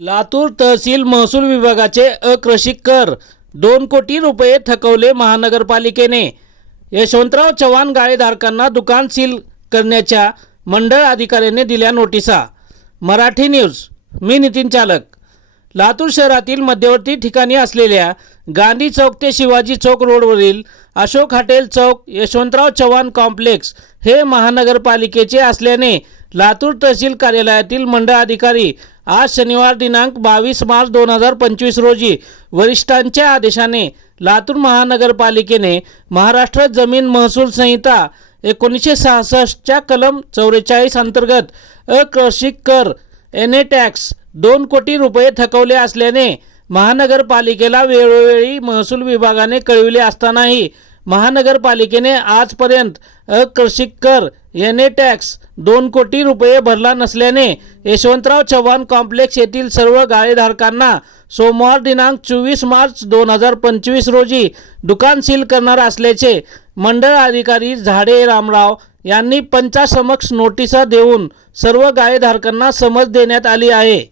लातूर तहसील महसूल विभागाचे अकृषिक कर 2 कोटी रुपये थकवले महानगरपालिकेने। यशवंतराव चव्हाण गाळेधारकांना दुकान सील करण्याच्या मंडळ अधिकाऱ्याने दिल्या नोटिसा। मराठी न्यूज, मी नितीन चालक। लातूर शहरातील मध्यवर्ती ठिकाणी असलेल्या गांधी चौक ते शिवाजी चौक रोडवरील अशोक हॉटेल चौक यशवंतराव चव्हाण कॉम्प्लेक्स हे महानगरपालिकेचे असल्याने लातूर तहसील कार्यालयातील मंडळ अधिकारी आज शनिवार दिनांक 22 मार्च 2025 रोजी वरिष्ठांच्या आदेशाने लातूर महानगरपालिकेने महाराष्ट्र जमीन महसूल संहिता 1966 च्या कलम 44 अंतर्गत अकृषिक कर एने टॅक्स 2 कोटी रुपये थकवले असल्याने महानगरपालिकेला वेळोवेळी महसूल विभागाने कळविले असतानाही महानगरपालिकेने आजपर्यंत अकृषिक कर एने टॅक्स 2 कोटी रुपये भरला नसल्याने यशवंतराव चव्हाण कॉम्प्लेक्स येथील सर्व गाळेधारकांना सोमवार दिनांक 24 मार्च 2025 रोजी दुकान सील करणार असल्याचे मंडळ अधिकारी झाडे रामराव यांनी पंचासमक्ष नोटिसा देऊन सर्व गाळेधारकांना समज देण्यात आली आहे।